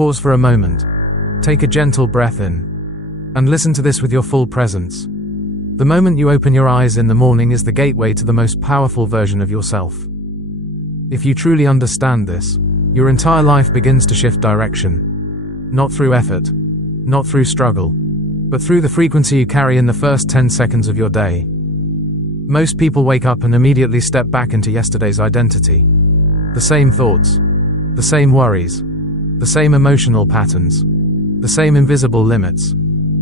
Pause for a moment. Take a gentle breath in. And listen to this with your full presence. The moment you open your eyes in the morning is the gateway to the most powerful version of yourself. If you truly understand this, your entire life begins to shift direction. Not through effort, not through struggle, but through the frequency you carry in the first 10 seconds of your day. Most people wake up and immediately step back into yesterday's identity. The same thoughts, the same worries, the same emotional patterns, the same invisible limits.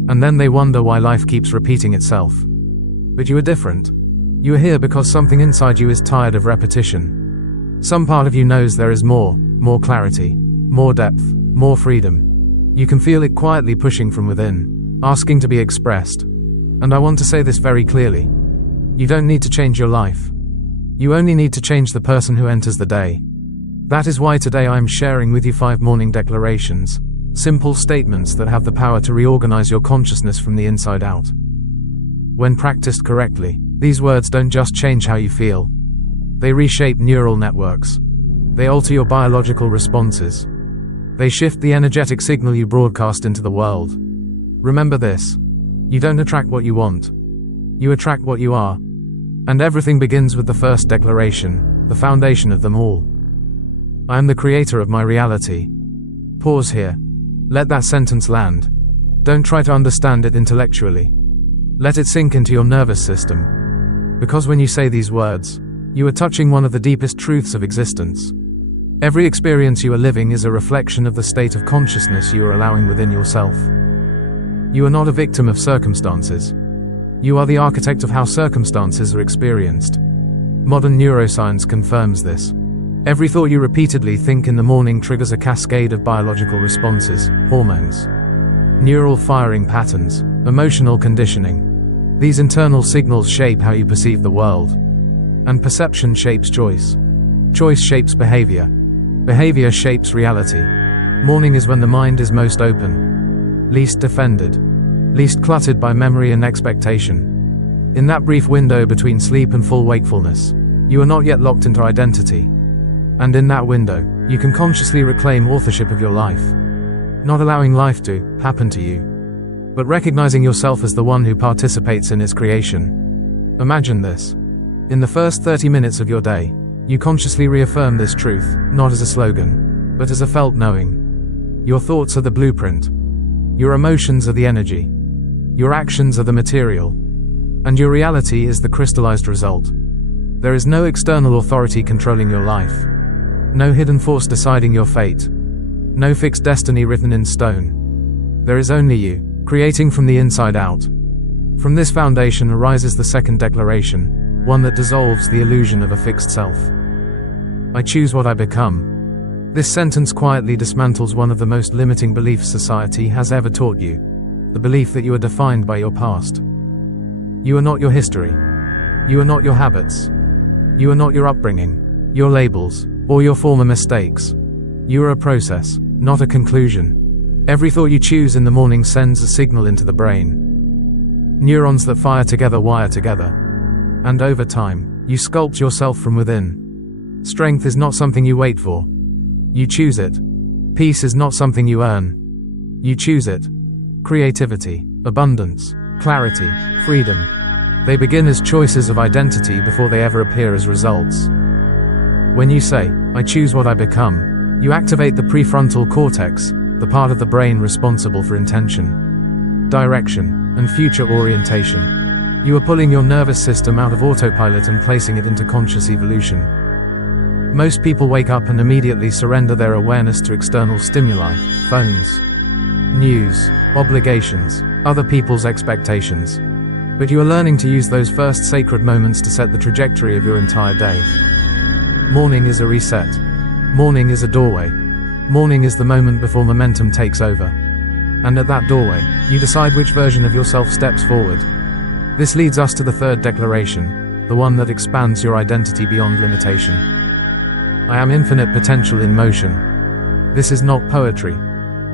And then they wonder why life keeps repeating itself. But you are different. You are here because something inside you is tired of repetition. Some part of you knows there is more clarity, more depth, more freedom. You can feel it quietly pushing from within, asking to be expressed. And I want to say this very clearly. You don't need to change your life. You only need to change the person who enters the day. That is why today I am sharing with you 5 morning declarations, simple statements that have the power to reorganize your consciousness from the inside out. When practiced correctly, these words don't just change how you feel. They reshape neural networks. They alter your biological responses. They shift the energetic signal you broadcast into the world. Remember this. You don't attract what you want. You attract what you are. And everything begins with the first declaration, the foundation of them all. I am the creator of my reality. Pause here. Let that sentence land. Don't try to understand it intellectually. Let it sink into your nervous system. Because when you say these words, you are touching one of the deepest truths of existence. Every experience you are living is a reflection of the state of consciousness you are allowing within yourself. You are not a victim of circumstances. You are the architect of how circumstances are experienced. Modern neuroscience confirms this. Every thought you repeatedly think in the morning triggers a cascade of biological responses, hormones, neural firing patterns, emotional conditioning. These internal signals shape how you perceive the world. And perception shapes choice. Choice shapes behavior. Behavior shapes reality. Morning is when the mind is most open, least defended, least cluttered by memory and expectation. In that brief window between sleep and full wakefulness, you are not yet locked into identity. And in that window, you can consciously reclaim authorship of your life. Not allowing life to happen to you, but recognizing yourself as the one who participates in its creation. Imagine this. In the first 30 minutes of your day, you consciously reaffirm this truth, not as a slogan, but as a felt knowing. Your thoughts are the blueprint. Your emotions are the energy. Your actions are the material. And your reality is the crystallized result. There is no external authority controlling your life. No hidden force deciding your fate. No fixed destiny written in stone. There is only you, creating from the inside out. From this foundation arises the second declaration, one that dissolves the illusion of a fixed self. I choose what I become. This sentence quietly dismantles one of the most limiting beliefs society has ever taught you. The belief that you are defined by your past. You are not your history. You are not your habits. You are not your upbringing, your labels, or your former mistakes. You are a process, not a conclusion. Every thought you choose in the morning sends a signal into the brain. Neurons that fire together wire together. And over time, you sculpt yourself from within. Strength is not something you wait for. You choose it. Peace is not something you earn. You choose it. Creativity, abundance, clarity, freedom. They begin as choices of identity before they ever appear as results. When you say, I choose what I become, you activate the prefrontal cortex, the part of the brain responsible for intention, direction, and future orientation. You are pulling your nervous system out of autopilot and placing it into conscious evolution. Most people wake up and immediately surrender their awareness to external stimuli, phones, news, obligations, other people's expectations. But you are learning to use those first sacred moments to set the trajectory of your entire day. Morning is a reset. Morning is a doorway. Morning is the moment before momentum takes over. And at that doorway, you decide which version of yourself steps forward. This leads us to the third declaration, the one that expands your identity beyond limitation. I am infinite potential in motion. This is not poetry.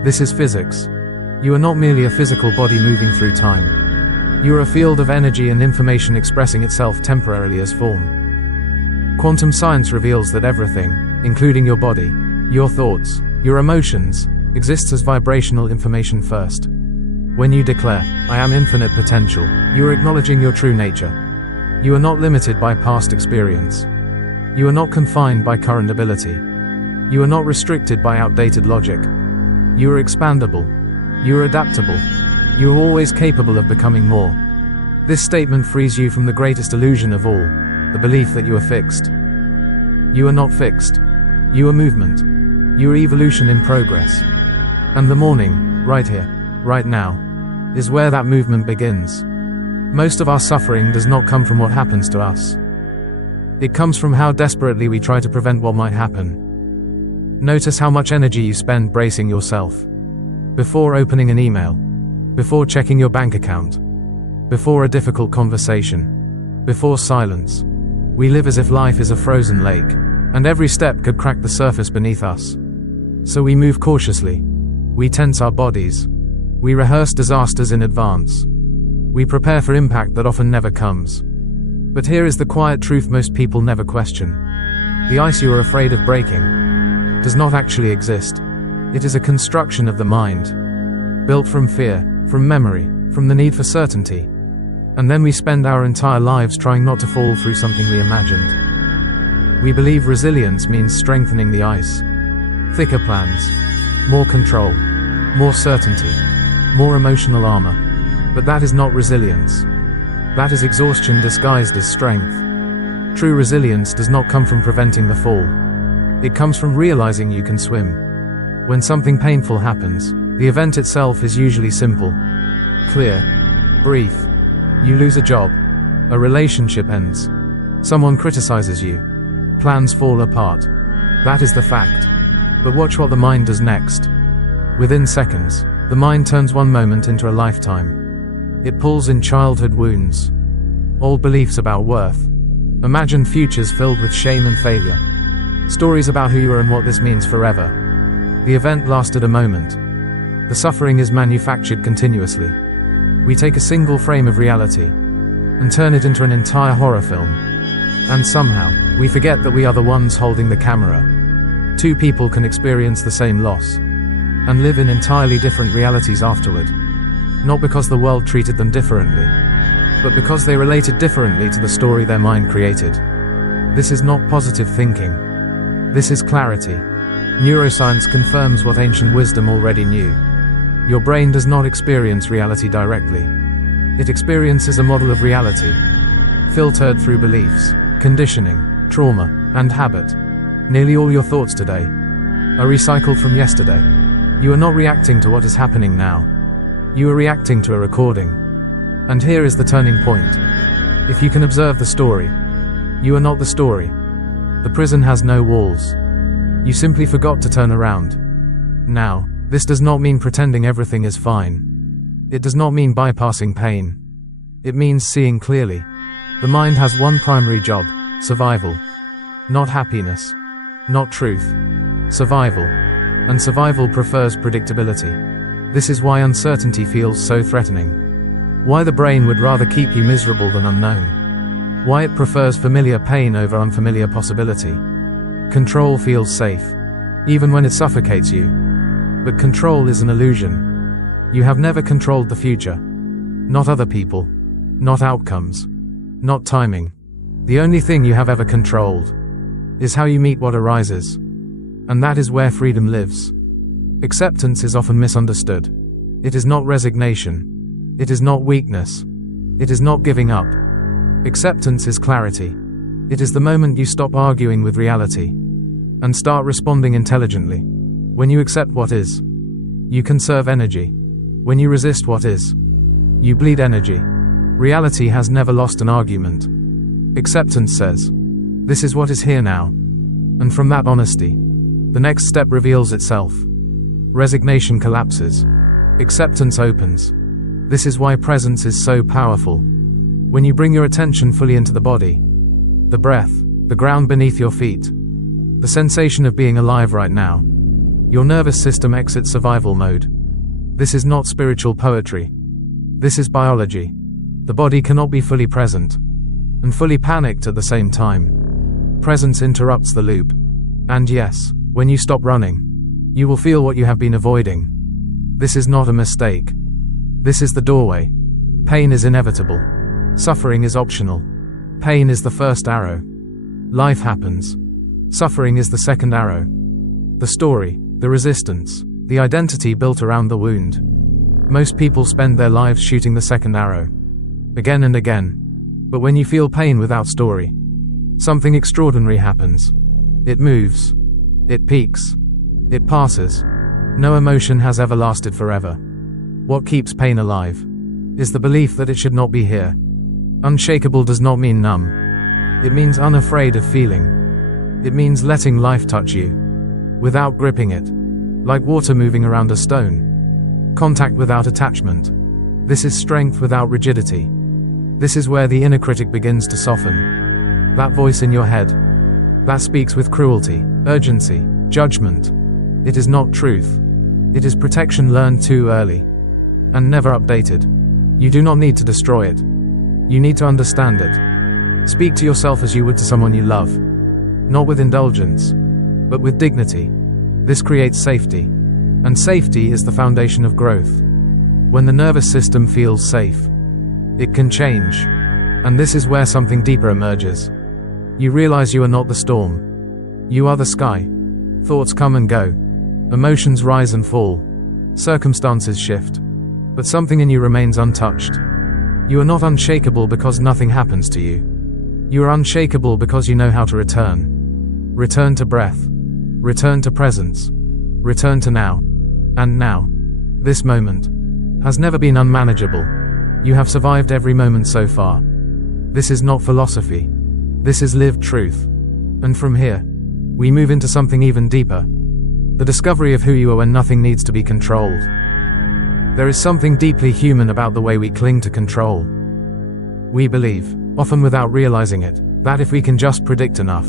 This is physics. You are not merely a physical body moving through time. You are a field of energy and information expressing itself temporarily as form. Quantum science reveals that everything, including your body, your thoughts, your emotions, exists as vibrational information first. When you declare, "I am infinite potential," you are acknowledging your true nature. You are not limited by past experience. You are not confined by current ability. You are not restricted by outdated logic. You are expandable. You are adaptable. You are always capable of becoming more. This statement frees you from the greatest illusion of all, the belief that you are fixed. You are not fixed. You are movement. You are evolution in progress. And the morning, right here, right now, is where that movement begins. Most of our suffering does not come from what happens to us. It comes from how desperately we try to prevent what might happen. Notice how much energy you spend bracing yourself. Before opening an email. Before checking your bank account. Before a difficult conversation. Before silence. We live as if life is a frozen lake, and every step could crack the surface beneath us. So we move cautiously. We tense our bodies. We rehearse disasters in advance. We prepare for impact that often never comes. But here is the quiet truth most people never question. The ice you are afraid of breaking does not actually exist. It is a construction of the mind, built from fear, from memory, from the need for certainty. And then we spend our entire lives trying not to fall through something we imagined. We believe resilience means strengthening the ice. Thicker plans, more control, more certainty, more emotional armor. But that is not resilience. That is exhaustion disguised as strength. True resilience does not come from preventing the fall. It comes from realizing you can swim. When something painful happens, the event itself is usually simple, clear, brief. You lose a job. A relationship ends. Someone criticizes you. Plans fall apart. That is the fact. But watch what the mind does next. Within seconds, the mind turns one moment into a lifetime. It pulls in childhood wounds, old beliefs about worth, imagined futures filled with shame and failure, stories about who you are and what this means forever. The event lasted a moment. The suffering is manufactured continuously. We take a single frame of reality and turn it into an entire horror film. And somehow, we forget that we are the ones holding the camera. Two people can experience the same loss and live in entirely different realities afterward. Not because the world treated them differently, but because they related differently to the story their mind created. This is not positive thinking. This is clarity. Neuroscience confirms what ancient wisdom already knew. Your brain does not experience reality directly. It experiences a model of reality, filtered through beliefs, conditioning, trauma, and habit. Nearly all your thoughts today are recycled from yesterday. You are not reacting to what is happening now. You are reacting to a recording. And here is the turning point. If you can observe the story, you are not the story. The prison has no walls. You simply forgot to turn around. Now, this does not mean pretending everything is fine. It does not mean bypassing pain. It means seeing clearly. The mind has one primary job: survival. Not happiness. Not truth. Survival. And survival prefers predictability. This is why uncertainty feels so threatening. Why the brain would rather keep you miserable than unknown. Why it prefers familiar pain over unfamiliar possibility. Control feels safe, even when it suffocates you. But control is an illusion. You have never controlled the future. Not other people. Not outcomes. Not timing. The only thing you have ever controlled is how you meet what arises. And that is where freedom lives. Acceptance is often misunderstood. It is not resignation. It is not weakness. It is not giving up. Acceptance is clarity. It is the moment you stop arguing with reality and start responding intelligently. When you accept what is, you conserve energy. When you resist what is, you bleed energy. Reality has never lost an argument. Acceptance says, this is what is here now. And from that honesty, the next step reveals itself. Resignation collapses. Acceptance opens. This is why presence is so powerful. When you bring your attention fully into the body, the breath, the ground beneath your feet, the sensation of being alive right now, your nervous system exits survival mode. This is not spiritual poetry. This is biology. The body cannot be fully present and fully panicked at the same time. Presence interrupts the loop. And yes, when you stop running, You will feel what you have been avoiding. This is not a mistake. This is the doorway. Pain is inevitable. Suffering is optional. Pain is the first arrow. Life happens. Suffering is the second arrow. The story, the resistance, the identity built around the wound. Most people spend their lives shooting the second arrow. Again and again. But when you feel pain without story, something extraordinary happens. It moves. It peaks. It passes. No emotion has ever lasted forever. What keeps pain alive is the belief that it should not be here. Unshakable does not mean numb. It means unafraid of feeling. It means letting life touch you without gripping it, like water moving around a stone. Contact without attachment. This is strength without rigidity. This is where the inner critic begins to soften. That voice in your head that speaks with cruelty, urgency, judgment. It is not truth. It is protection learned too early and never updated. You do not need to destroy it. You need to understand it. Speak to yourself as you would to someone you love. Not with indulgence, but with dignity. This creates safety. And safety is the foundation of growth. When the nervous system feels safe, it can change. And this is where something deeper emerges. You realize you are not the storm. You are the sky. Thoughts come and go. Emotions rise and fall. Circumstances shift. But something in you remains untouched. You are not unshakable because nothing happens to you. You are unshakable because you know how to return. Return to breath. Return to presence. Return to now. And now. This moment has never been unmanageable. You have survived every moment so far. This is not philosophy. This is lived truth. And from here, we move into something even deeper. The discovery of who you are when nothing needs to be controlled. There is something deeply human about the way we cling to control. We believe, often without realizing it, that if we can just predict enough,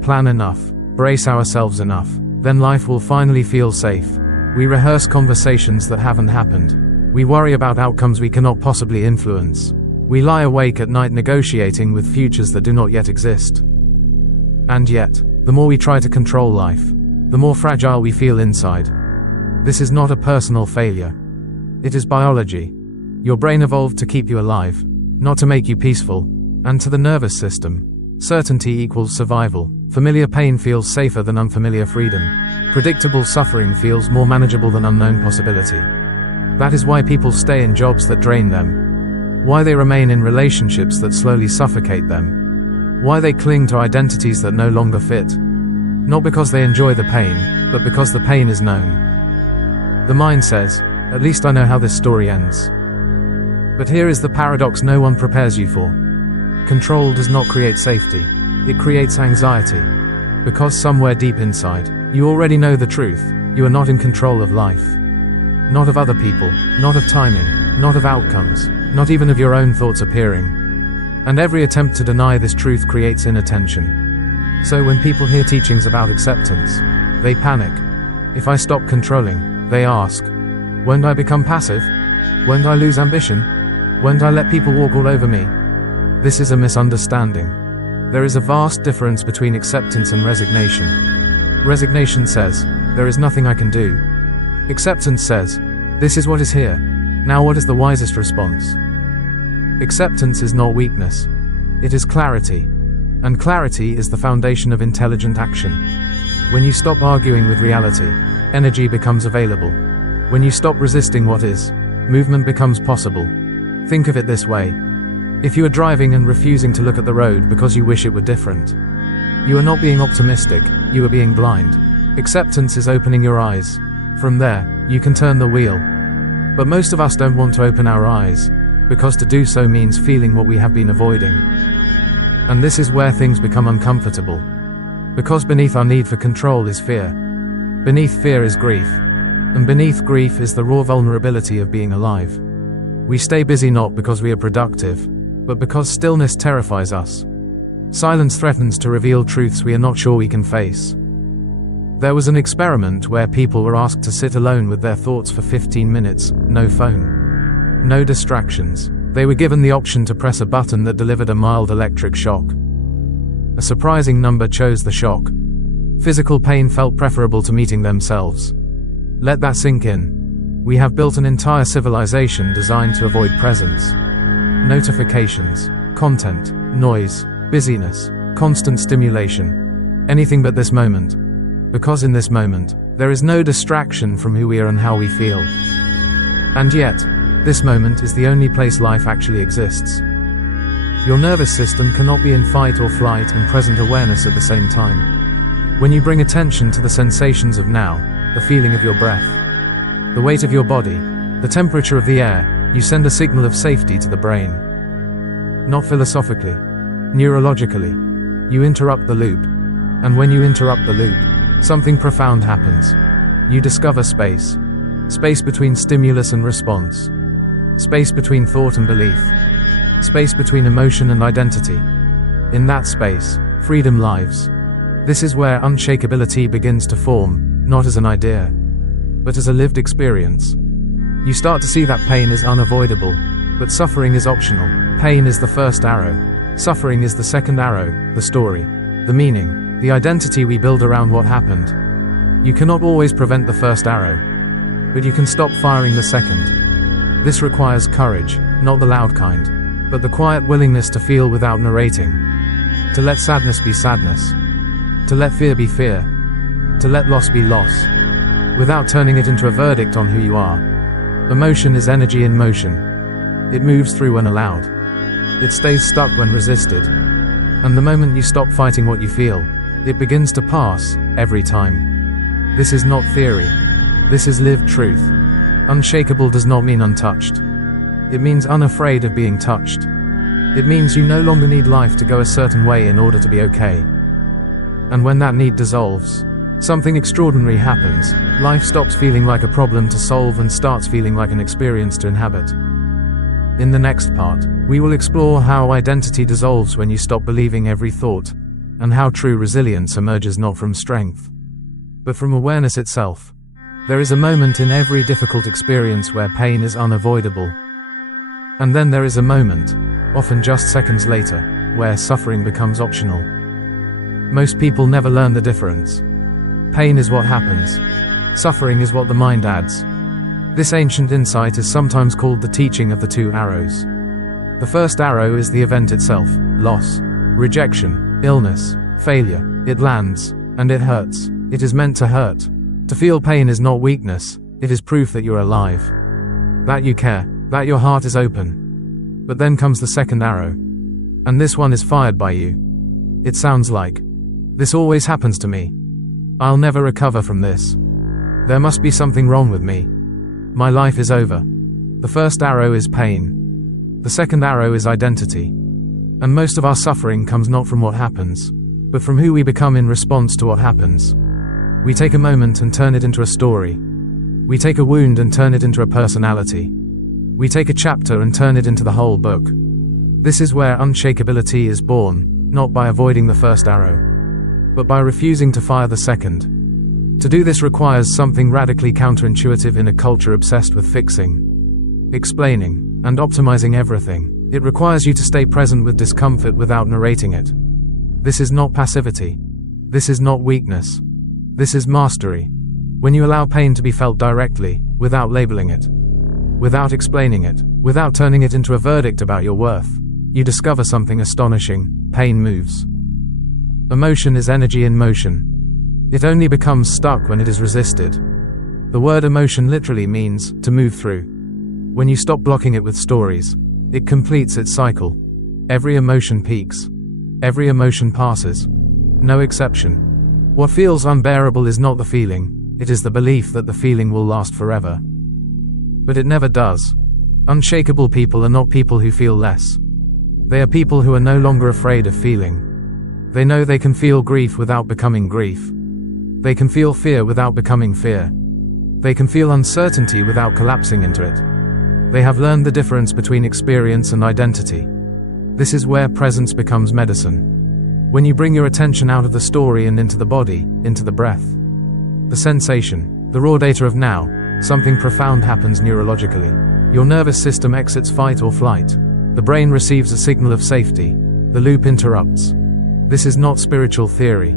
plan enough, brace ourselves enough, then life will finally feel safe. We rehearse conversations that haven't happened. We worry about outcomes we cannot possibly influence. We lie awake at night negotiating with futures that do not yet exist. And yet, the more we try to control life, the more fragile we feel inside. This is not a personal failure. It is biology. Your brain evolved to keep you alive, not to make you peaceful. And to the nervous system, certainty equals survival. Familiar pain feels safer than unfamiliar freedom. Predictable suffering feels more manageable than unknown possibility. That is why people stay in jobs that drain them. Why they remain in relationships that slowly suffocate them. Why they cling to identities that no longer fit. Not because they enjoy the pain, but because the pain is known. The mind says, at least I know how this story ends. But here is the paradox no one prepares you for. Control does not create safety. It creates anxiety. Because somewhere deep inside, you already know the truth. You are not in control of life. Not of other people, not of timing, not of outcomes, not even of your own thoughts appearing. And every attempt to deny this truth creates inattention. So when people hear teachings about acceptance, they panic. If I stop controlling, they ask, won't I become passive? Won't I lose ambition? Won't I let people walk all over me? This is a misunderstanding. There is a vast difference between acceptance and resignation. Resignation says, there is nothing I can do. Acceptance says, this is what is here. Now what is the wisest response? Acceptance is not weakness. It is clarity. And clarity is the foundation of intelligent action. When you stop arguing with reality, energy becomes available. When you stop resisting what is, movement becomes possible. Think of it this way. If you are driving and refusing to look at the road because you wish it were different, you are not being optimistic, you are being blind. Acceptance is opening your eyes. From there, you can turn the wheel. But most of us don't want to open our eyes, because to do so means feeling what we have been avoiding. And this is where things become uncomfortable. Because beneath our need for control is fear. Beneath fear is grief. And beneath grief is the raw vulnerability of being alive. We stay busy not because we are productive, but because stillness terrifies us. Silence threatens to reveal truths we are not sure we can face. There was an experiment where people were asked to sit alone with their thoughts for 15 minutes, no phone, no distractions. They were given the option to press a button that delivered a mild electric shock. A surprising number chose the shock. Physical pain felt preferable to meeting themselves. Let that sink in. We have built an entire civilization designed to avoid presence. Notifications, content, noise, busyness, constant stimulation. Anything but this moment. Because in this moment, there is no distraction from who we are and how we feel. And yet, this moment is the only place life actually exists. Your nervous system cannot be in fight or flight and present awareness at the same time. When you bring attention to the sensations of now, the feeling of your breath, the weight of your body, the temperature of the air, you send a signal of safety to the brain. Not philosophically, neurologically. You interrupt the loop. And when you interrupt the loop, something profound happens. You discover space. Space between stimulus and response. Space between thought and belief. Space between emotion and identity. In that space, freedom lives. This is where unshakability begins to form, not as an idea, but as a lived experience. You start to see that pain is unavoidable, but suffering is optional. Pain is the first arrow. Suffering is the second arrow, the story, the meaning, the identity we build around what happened. You cannot always prevent the first arrow, but you can stop firing the second. This requires courage, not the loud kind, but the quiet willingness to feel without narrating. To let sadness be sadness. To let fear be fear. To let loss be loss. Without turning it into a verdict on who you are. Emotion is energy in motion. It moves through when allowed. It stays stuck when resisted. And the moment you stop fighting what you feel, it begins to pass, every time. This is not theory. This is lived truth. Unshakable does not mean untouched. It means unafraid of being touched. It means you no longer need life to go a certain way in order to be okay. And when that need dissolves, something extraordinary happens. Life stops feeling like a problem to solve and starts feeling like an experience to inhabit. In the next part, we will explore how identity dissolves when you stop believing every thought, and how true resilience emerges not from strength, but from awareness itself. There is a moment in every difficult experience where pain is unavoidable. And then there is a moment, often just seconds later, where suffering becomes optional. Most people never learn the difference. Pain is what happens. Suffering is what the mind adds. This ancient insight is sometimes called the teaching of the two arrows. The first arrow is the event itself, loss, rejection, illness, failure. It lands, and it hurts. It is meant to hurt. To feel pain is not weakness, it is proof that you're alive. That you care, that your heart is open. But then comes the second arrow. And this one is fired by you. It sounds like, this always happens to me. I'll never recover from this. There must be something wrong with me. My life is over. The first arrow is pain. The second arrow is identity. And most of our suffering comes not from what happens, but from who we become in response to what happens. We take a moment and turn it into a story. We take a wound and turn it into a personality. We take a chapter and turn it into the whole book. This is where unshakability is born, not by avoiding the first arrow, but by refusing to fire the second. To do this requires something radically counterintuitive in a culture obsessed with fixing, explaining, and optimizing everything. It requires you to stay present with discomfort without narrating it. This is not passivity. This is not weakness. This is mastery. When you allow pain to be felt directly, without labeling it, without explaining it, without turning it into a verdict about your worth, you discover something astonishing. Pain moves. Emotion is energy in motion. It only becomes stuck when it is resisted. The word emotion literally means to move through. When you stop blocking it with stories, it completes its cycle. Every emotion peaks. Every emotion passes. No exception. What feels unbearable is not the feeling, it is the belief that the feeling will last forever. But it never does. Unshakable people are not people who feel less. They are people who are no longer afraid of feeling. They know they can feel grief without becoming grief. They can feel fear without becoming fear. They can feel uncertainty without collapsing into it. They have learned the difference between experience and identity. This is where presence becomes medicine. When you bring your attention out of the story and into the body, into the breath, the sensation, the raw data of now, something profound happens neurologically. Your nervous system exits fight or flight. The brain receives a signal of safety. The loop interrupts. This is not spiritual theory.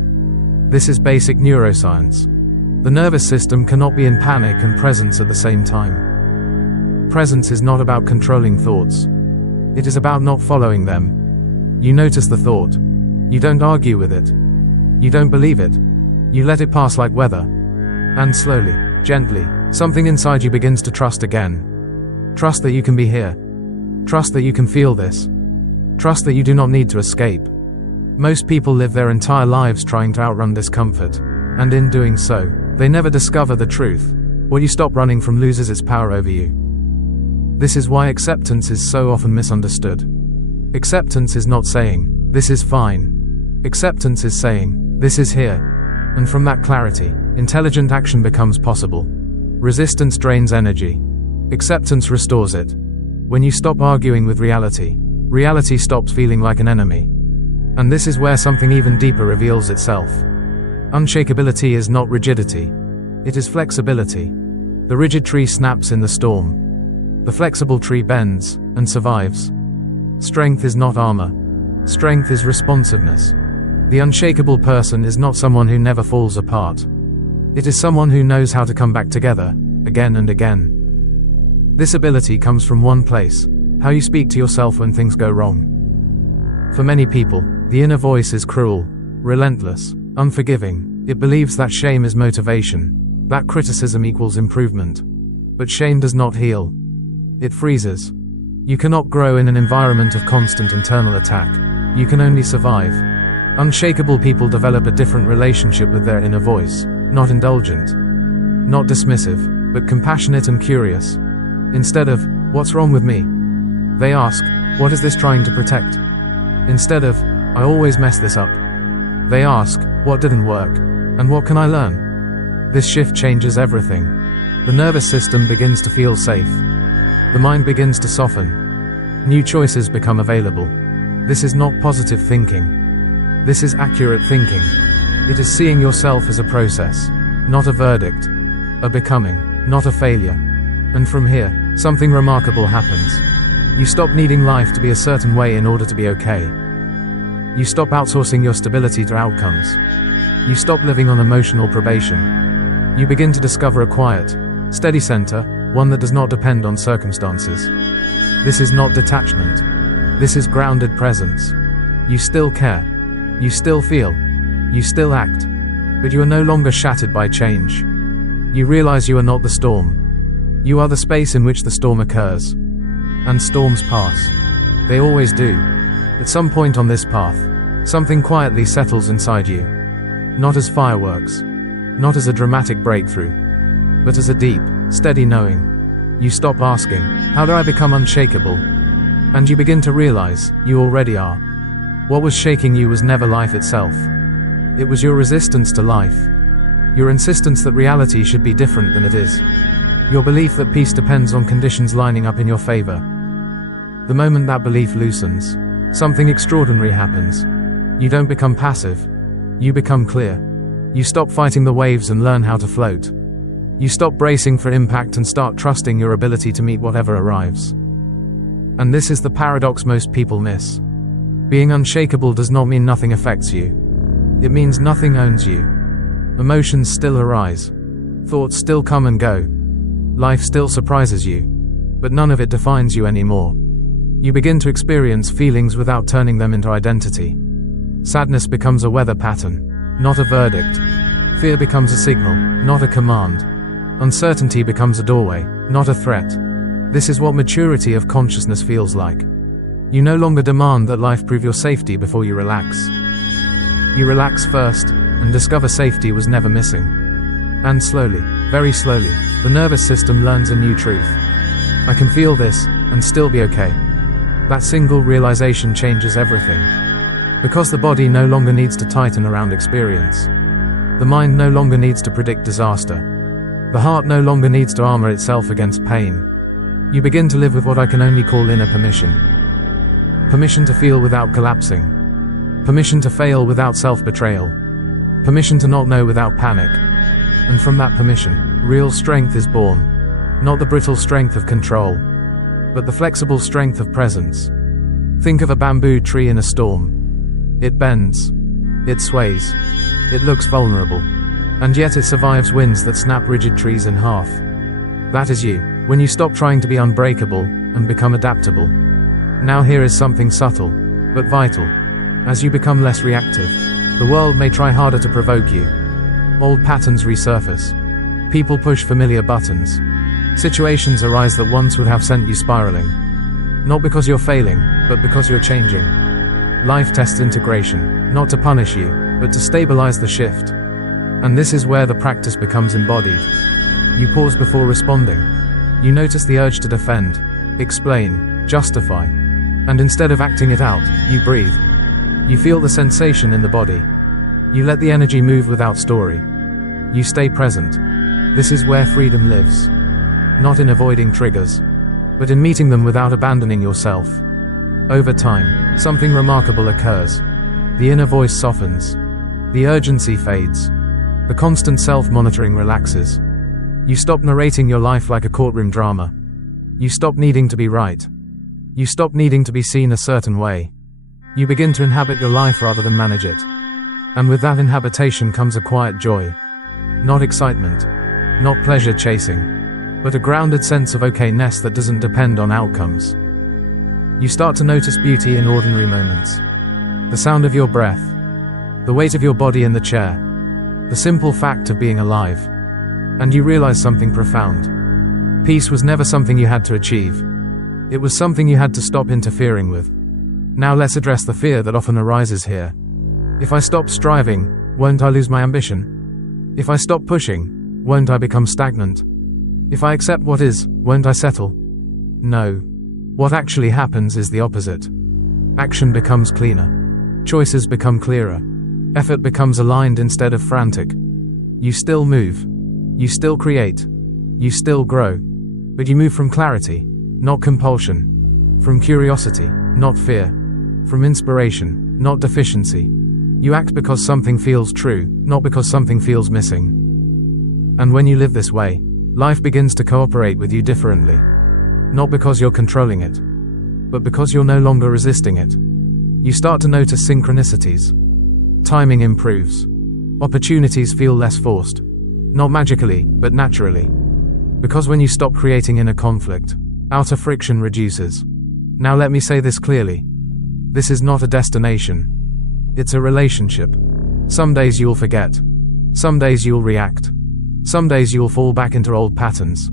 This is basic neuroscience. The nervous system cannot be in panic and presence at the same time. Presence is not about controlling thoughts. It is about not following them. You notice the thought. You don't argue with it. You don't believe it. You let it pass like weather. And slowly, gently, something inside you begins to trust again. Trust that you can be here. Trust that you can feel this. Trust that you do not need to escape. Most people live their entire lives trying to outrun discomfort, and in doing so, they never discover the truth. What you stop running from loses its power over you. This is why acceptance is so often misunderstood. Acceptance is not saying, "This is fine." Acceptance is saying, "This is here." And from that clarity, intelligent action becomes possible. Resistance drains energy. Acceptance restores it. When you stop arguing with reality, reality stops feeling like an enemy. And this is where something even deeper reveals itself. Unshakability is not rigidity. It is flexibility. The rigid tree snaps in the storm. The flexible tree bends and survives. Strength is not armor. Strength is responsiveness. The unshakable person is not someone who never falls apart. It is someone who knows how to come back together, again and again. This ability comes from one place: how you speak to yourself when things go wrong. For many people, the inner voice is cruel, relentless, unforgiving. It believes that shame is motivation, that criticism equals improvement. But shame does not heal. It freezes. You cannot grow in an environment of constant internal attack. You can only survive. Unshakable people develop a different relationship with their inner voice, not indulgent, not dismissive, but compassionate and curious. Instead of, "What's wrong with me?" they ask, "What is this trying to protect?" Instead of, "I always mess this up," they ask, "What didn't work? And what can I learn?" This shift changes everything. The nervous system begins to feel safe. The mind begins to soften. New choices become available. This is not positive thinking. This is accurate thinking. It is seeing yourself as a process, not a verdict. A becoming, not a failure. And from here, something remarkable happens. You stop needing life to be a certain way in order to be okay. You stop outsourcing your stability to outcomes. You stop living on emotional probation. You begin to discover a quiet, steady center, one that does not depend on circumstances. This is not detachment. This is grounded presence. You still care. You still feel. You still act. But you are no longer shattered by change. You realize you are not the storm. You are the space in which the storm occurs. And storms pass. They always do. At some point on this path, something quietly settles inside you. Not as fireworks. Not as a dramatic breakthrough. But as a deep, steady knowing. You stop asking, "How do I become unshakable?" And you begin to realize, you already are. What was shaking you was never life itself. It was your resistance to life. Your insistence that reality should be different than it is. Your belief that peace depends on conditions lining up in your favor. The moment that belief loosens, something extraordinary happens. You don't become passive. You become clear. You stop fighting the waves and learn how to float. You stop bracing for impact and start trusting your ability to meet whatever arrives. And this is the paradox most people miss. Being unshakable does not mean nothing affects you. It means nothing owns you. Emotions still arise. Thoughts still come and go. Life still surprises you. But none of it defines you anymore. You begin to experience feelings without turning them into identity. Sadness becomes a weather pattern, not a verdict. Fear becomes a signal, not a command. Uncertainty becomes a doorway, not a threat. This is what maturity of consciousness feels like. You no longer demand that life prove your safety before you relax. You relax first, and discover safety was never missing. And slowly, very slowly, the nervous system learns a new truth. I can feel this, and still be okay. That single realization changes everything. Because the body no longer needs to tighten around experience. The mind no longer needs to predict disaster. The heart no longer needs to armor itself against pain. You begin to live with what I can only call inner permission. Permission to feel without collapsing. Permission to fail without self-betrayal. Permission to not know without panic. And from that permission, real strength is born. Not the brittle strength of control, but the flexible strength of presence. Think of a bamboo tree in a storm. It bends. It sways. It looks vulnerable. And yet it survives winds that snap rigid trees in half. That is you, when you stop trying to be unbreakable and become adaptable. Now here is something subtle, but vital. As you become less reactive, the world may try harder to provoke you. Old patterns resurface. People push familiar buttons. Situations arise that once would have sent you spiraling. Not because you're failing, but because you're changing. Life tests integration, not to punish you, but to stabilize the shift. And this is where the practice becomes embodied. You pause before responding. You notice the urge to defend, explain, justify. And instead of acting it out, you breathe. You feel the sensation in the body. You let the energy move without story. You stay present. This is where freedom lives. Not in avoiding triggers, but in meeting them without abandoning yourself. Over time, something remarkable occurs. The inner voice softens. The urgency fades. The constant self-monitoring relaxes. You stop narrating your life like a courtroom drama. You stop needing to be right. You stop needing to be seen a certain way. You begin to inhabit your life rather than manage it. And with that inhabitation comes a quiet joy. Not excitement. Not pleasure chasing. But a grounded sense of okayness that doesn't depend on outcomes. You start to notice beauty in ordinary moments. The sound of your breath. The weight of your body in the chair. The simple fact of being alive. And you realize something profound. Peace was never something you had to achieve. It was something you had to stop interfering with. Now let's address the fear that often arises here. If I stop striving, won't I lose my ambition? If I stop pushing, won't I become stagnant? If I accept what is, won't I settle? No. What actually happens is the opposite. Action becomes cleaner. Choices become clearer. Effort becomes aligned instead of frantic. You still move. You still create. You still grow. But you move from clarity, not compulsion. From curiosity, not fear. From inspiration, not deficiency. You act because something feels true, not because something feels missing. And when you live this way, life begins to cooperate with you differently. Not because you're controlling it, but because you're no longer resisting it. You start to notice synchronicities. Timing improves. Opportunities feel less forced. Not magically, but naturally. Because when you stop creating inner conflict, outer friction reduces. Now let me say this clearly. This is not a destination. It's a relationship. Some days you'll forget. Some days you'll react. Some days you'll fall back into old patterns.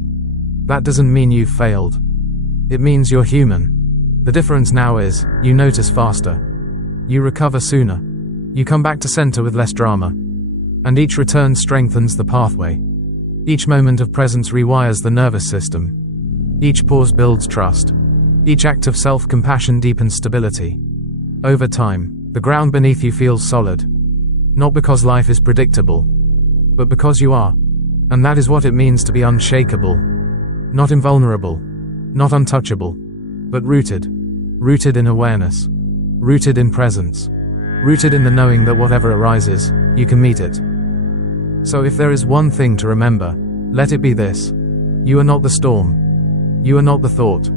That doesn't mean you've failed. It means you're human. The difference now is, you notice faster. You recover sooner. You come back to center with less drama. And each return strengthens the pathway. Each moment of presence rewires the nervous system. Each pause builds trust. Each act of self-compassion deepens stability. Over time, the ground beneath you feels solid. Not because life is predictable, but because you are. And that is what it means to be unshakable. Not invulnerable. Not untouchable. But rooted. Rooted in awareness. Rooted in presence. Rooted in the knowing that whatever arises, you can meet it. So if there is one thing to remember, let it be this. You are not the storm. You are not the thought.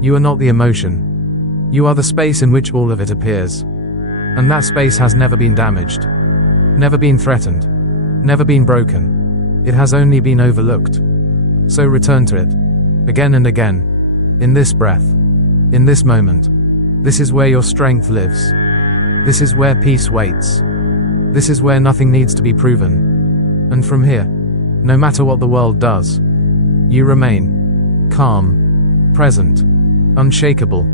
You are not the emotion. You are the space in which all of it appears. And that space has never been damaged. Never been threatened. Never been broken. It has only been overlooked. So return to it. Again and again. In this breath. In this moment. This is where your strength lives. This is where peace waits. This is where nothing needs to be proven. And from here, no matter what the world does, you remain calm, present, unshakable.